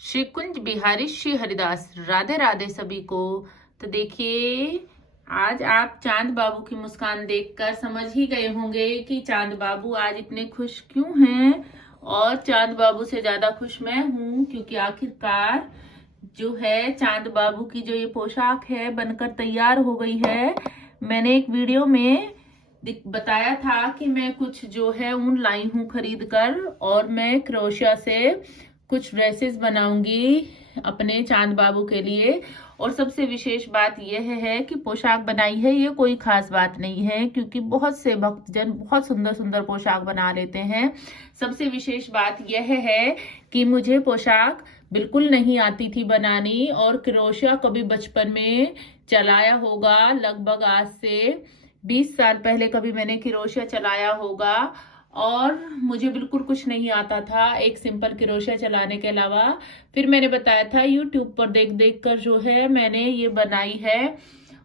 श्री कुंज बिहारी श्री हरिदास, राधे राधे सभी को। तो देखिए, आज आप चांद बाबू की मुस्कान देखकर समझ ही गए होंगे कि चांद बाबू आज इतने खुश क्यों हैं। और चांद बाबू से ज्यादा खुश मैं हूं, क्योंकि आखिरकार जो है चांद बाबू की जो ये पोशाक है बनकर तैयार हो गई है। मैंने एक वीडियो में बताया था कि मैं कुछ जो है ऊन लाई हूँ खरीद कर, और मैं क्रोशिया से कुछ ड्रेसेस बनाऊंगी अपने चांद बाबू के लिए। और सबसे विशेष बात यह है कि पोशाक बनाई है, ये कोई खास बात नहीं है, क्योंकि बहुत से भक्तजन बहुत सुंदर सुंदर पोशाक बना लेते हैं। सबसे विशेष बात यह है कि मुझे पोशाक बिल्कुल नहीं आती थी बनानी, और क्रोशिया कभी बचपन में चलाया होगा, लगभग आज से 20 साल पहले कभी मैंने क्रोशिया चलाया होगा। और मुझे बिल्कुल कुछ नहीं आता था एक सिंपल क्रोशिया चलाने के अलावा। फिर मैंने बताया था यूट्यूब पर देख देख कर जो है मैंने ये बनाई है।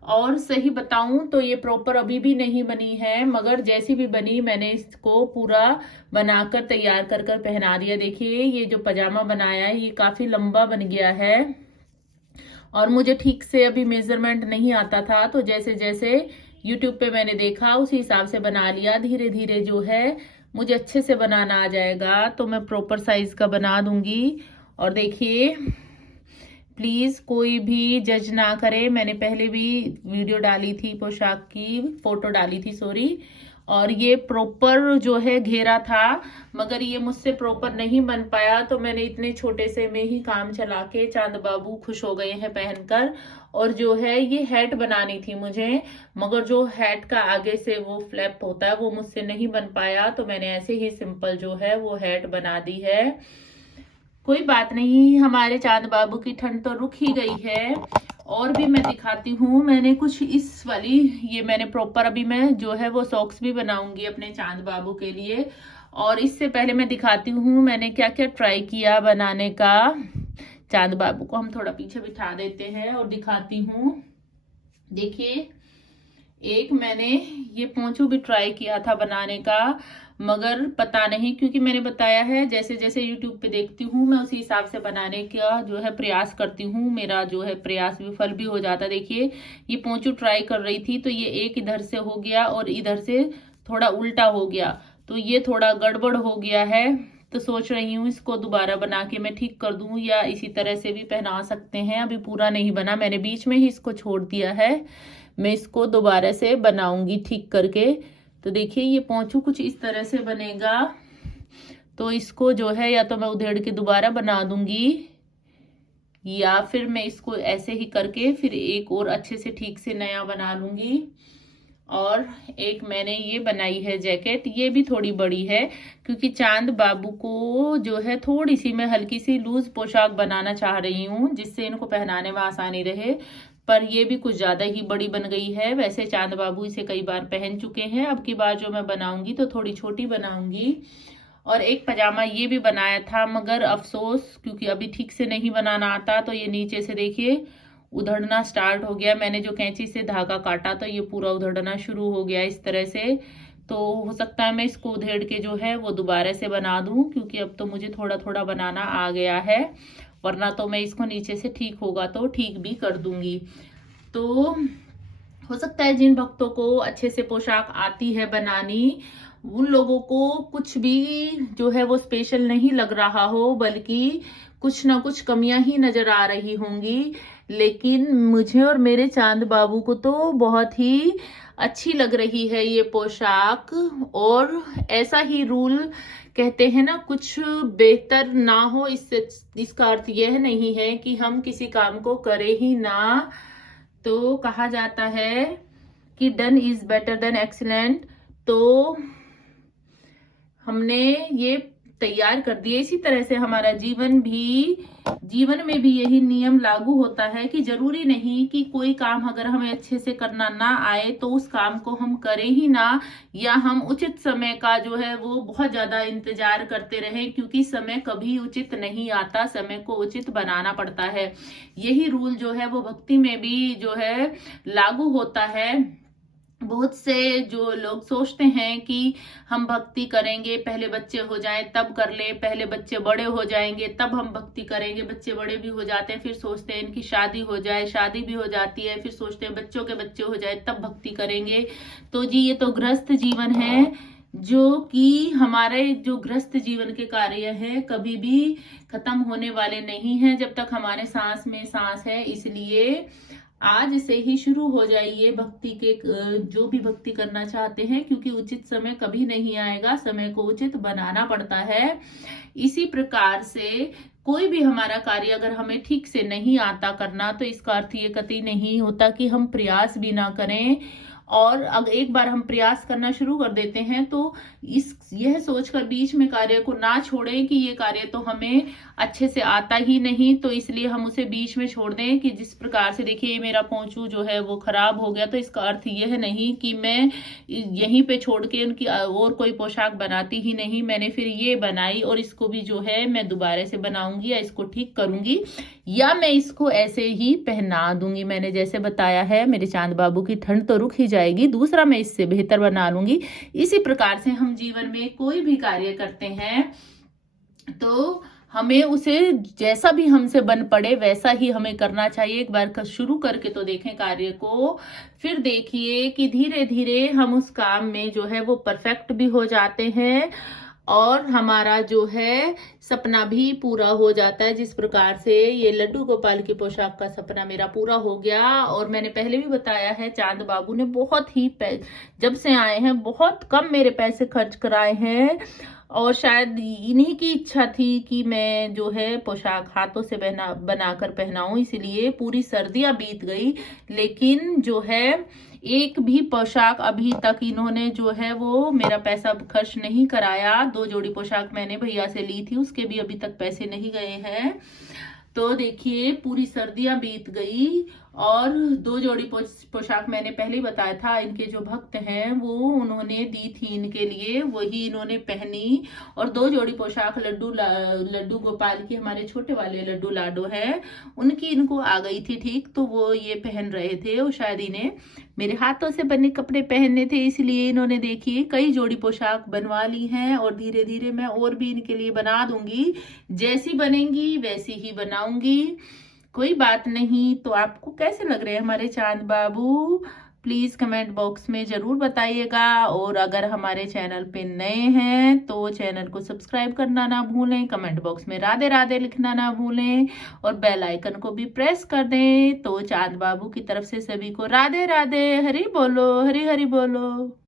और सही बताऊं तो ये प्रॉपर अभी भी नहीं बनी है, मगर जैसी भी बनी मैंने इसको पूरा बनाकर तैयार कर कर पहना दिया। देखिए, ये जो पजामा बनाया है ये काफी लंबा बन गया है, और मुझे ठीक से अभी मेजरमेंट नहीं आता था, तो जैसे जैसे यूट्यूब पे मैंने देखा उसी हिसाब से बना लिया। धीरे धीरे जो है मुझे अच्छे से बनाना आ जाएगा तो मैं प्रॉपर साइज का बना दूंगी। और देखिए, प्लीज कोई भी जज ना करे। मैंने पहले भी वीडियो डाली थी, पोशाक की फोटो डाली थी, सॉरी। और ये प्रॉपर जो है घेरा था, मगर ये मुझसे प्रॉपर नहीं बन पाया, तो मैंने इतने छोटे से में ही काम चला के चांद बाबू खुश हो गए हैं पहनकर। और जो है ये हैट बनानी थी मुझे, मगर जो हैट का आगे से वो फ्लैप होता है वो मुझसे नहीं बन पाया, तो मैंने ऐसे ही सिंपल जो है वो हैट बना दी है। कोई बात नहीं, हमारे चांद बाबू की ठंड तो रुक ही गई है। और भी मैं दिखाती हूँ, मैंने कुछ इस वाली, ये मैंने प्रॉपर अभी मैं जो है वो सॉक्स भी बनाऊंगी अपने चांद बाबू के लिए। और इससे पहले मैं दिखाती हूँ मैंने क्या क्या ट्राई किया बनाने का। चांद बाबू को हम थोड़ा पीछे बिठा देते हैं और दिखाती हूँ। देखिए, एक मैंने ये पोंचू भी ट्राई किया था बनाने का, मगर पता नहीं, क्योंकि मैंने बताया है जैसे जैसे यूट्यूब पे देखती हूँ मैं उसी हिसाब से बनाने का जो है प्रयास करती हूँ। मेरा जो है प्रयास विफल भी हो जाता है। देखिए, ये पोंचू ट्राई कर रही थी तो ये एक इधर से हो गया और इधर से थोड़ा उल्टा हो गया, तो ये थोड़ा गड़बड़ हो गया है। तो सोच रही हूँ इसको दोबारा बना के मैं ठीक कर दूं, या इसी तरह से भी पहना सकते हैं। अभी पूरा नहीं बना, मैंने बीच में ही इसको छोड़ दिया है। मैं इसको दोबारा से बनाऊंगी ठीक करके। तो देखिए, ये पोंछू कुछ इस तरह से बनेगा, तो इसको जो है या तो मैं उधेड़ के दोबारा बना दूंगी, या फिर मैं इसको ऐसे ही करके फिर एक और अच्छे से ठीक से नया बना लूंगी। और एक मैंने ये बनाई है जैकेट, ये भी थोड़ी बड़ी है, क्योंकि चांद बाबू को जो है थोड़ी सी मैं हल्की सी लूज पोशाक बनाना चाह रही हूँ, जिससे इनको पहनाने में आसानी रहे। पर ये भी कुछ ज्यादा ही बड़ी बन गई है। वैसे चांद बाबू इसे कई बार पहन चुके हैं, अब की बार जो मैं बनाऊंगी तो थोड़ी छोटी बनाऊंगी। और एक पजामा ये भी बनाया था, मगर अफसोस क्योंकि अभी ठीक से नहीं बनाना आता, तो ये नीचे से देखिए उधड़ना स्टार्ट हो गया। मैंने जो कैंची से धागा काटा तो ये पूरा उधड़ना शुरू हो गया इस तरह से। तो हो सकता है मैं इसको उधेड़ के जो है वो दोबारा से बना दूं, क्योंकि अब तो मुझे थोड़ा थोड़ा बनाना आ गया है, वरना तो मैं इसको नीचे से ठीक होगा तो ठीक भी कर दूंगी। तो हो सकता है जिन भक्तों को अच्छे से पोशाक आती है बनानी, उन लोगों को कुछ भी जो है वो स्पेशल नहीं लग रहा हो, बल्कि कुछ ना कुछ कमियां ही नजर आ रही होंगी। लेकिन मुझे और मेरे चांद बाबू को तो बहुत ही अच्छी लग रही है ये पोशाक। और ऐसा ही रूल कहते हैं ना, कुछ बेहतर ना हो इससे, इसका अर्थ यह नहीं है कि हम किसी काम को करें ही ना। तो कहा जाता है कि done is better than excellent. तो हमने ये तैयार कर दिए, इसी तरह से हमारा जीवन में भी यही नियम लागू होता है कि जरूरी नहीं कि कोई काम अगर हमें अच्छे से करना ना आए तो उस काम को हम करें ही ना, या हम उचित समय का जो है वो बहुत ज्यादा इंतजार करते रहें, क्योंकि समय कभी उचित नहीं आता, समय को उचित बनाना पड़ता है। यही रूल जो है वो भक्ति में भी जो है लागू होता है। बहुत से जो लोग सोचते हैं कि हम भक्ति करेंगे, पहले बच्चे हो जाएं तब कर ले, पहले बच्चे बड़े हो जाएंगे तब हम भक्ति करेंगे। बच्चे बड़े भी हो जाते हैं, फिर सोचते हैं इनकी शादी हो जाए, शादी भी हो जाती है, फिर सोचते हैं बच्चों के बच्चे हो जाए तब भक्ति करेंगे। तो जी ये तो गृहस्थ जीवन है, जो कि हमारे जो गृहस्थ जीवन के कार्य हैं कभी भी खत्म होने वाले नहीं हैं जब तक हमारे सांस में सांस है। इसलिए आज से ही शुरू हो जाइए भक्ति के, जो भी भक्ति करना चाहते हैं, क्योंकि उचित समय कभी नहीं आएगा, समय को उचित बनाना पड़ता है। इसी प्रकार से कोई भी हमारा कार्य अगर हमें ठीक से नहीं आता करना, तो इसका अर्थ ये कतई नहीं होता कि हम प्रयास भी ना करें। और अगर एक बार हम प्रयास करना शुरू कर देते हैं तो यह सोचकर बीच में कार्य को ना छोड़ें कि ये कार्य तो हमें अच्छे से आता ही नहीं, तो इसलिए हम उसे बीच में छोड़ दें। कि जिस प्रकार से देखिए मेरा पोंचू जो है वो खराब हो गया, तो इसका अर्थ यह नहीं कि मैं यहीं पे छोड़ के उनकी और कोई पोशाक बनाती ही नहीं। मैंने फिर ये बनाई और इसको भी जो है मैं दोबारा से बनाऊंगी या इसको ठीक करूंगी, या मैं इसको ऐसे ही पहना दूंगी। मैंने जैसे बताया है, मेरे चांद बाबू की ठंड तो रुक ही जाएगी, दूसरा मैं इससे बेहतर बना लूंगी। इसी प्रकार से हम जीवन में कोई भी कार्य करते हैं तो हमें उसे जैसा भी हमसे बन पड़े वैसा ही हमें करना चाहिए। एक बार शुरू करके तो देखें कार्य को, फिर देखिए कि धीरे धीरे हम उस काम में जो है वो परफेक्ट भी हो जाते हैं और हमारा जो है सपना भी पूरा हो जाता है। जिस प्रकार से ये लड्डू गोपाल की पोशाक का सपना मेरा पूरा हो गया। और मैंने पहले भी बताया है, चांद बाबू ने बहुत ही जब से आए हैं बहुत कम मेरे पैसे खर्च कराए हैं, और शायद इन्हीं की इच्छा थी कि मैं जो है पोशाक हाथों से बनाकर पहनाऊं, इसलिए पूरी सर्दियां बीत गई लेकिन जो है एक भी पोशाक अभी तक इन्होंने जो है वो मेरा पैसा खर्च नहीं कराया। 2 जोड़ी पोशाक मैंने भैया से ली थी, उसके भी अभी तक पैसे नहीं गए हैं। तो देखिए पूरी सर्दियां बीत गई और 2 जोड़ी पोशाक मैंने पहले ही बताया था, इनके जो भक्त हैं वो उन्होंने दी थी इनके लिए, वही इन्होंने पहनी। और 2 जोड़ी पोशाक लड्डू गोपाल की, हमारे छोटे वाले लड्डू लाडो है, उनकी इनको आ गई थी ठीक, तो वो ये पहन रहे थे। और शायद इन्हें मेरे हाथों से बने कपड़े पहनने थे, इसलिए इन्होंने देखिए कई जोड़ी पोशाक बनवा ली हैं। और धीरे धीरे मैं और भी इनके लिए बना दूंगी, जैसी बनेंगी वैसी ही बनाऊंगी, कोई बात नहीं। तो आपको कैसे लग रहे हैं हमारे चांद बाबू, प्लीज कमेंट बॉक्स में जरूर बताइएगा। और अगर हमारे चैनल पे नए हैं तो चैनल को सब्सक्राइब करना ना भूलें, कमेंट बॉक्स में राधे राधे लिखना ना भूलें और बेल आइकन को भी प्रेस कर दें। तो चांद बाबू की तरफ से सभी को राधे राधे, हरि बोलो, हरि हरि बोलो।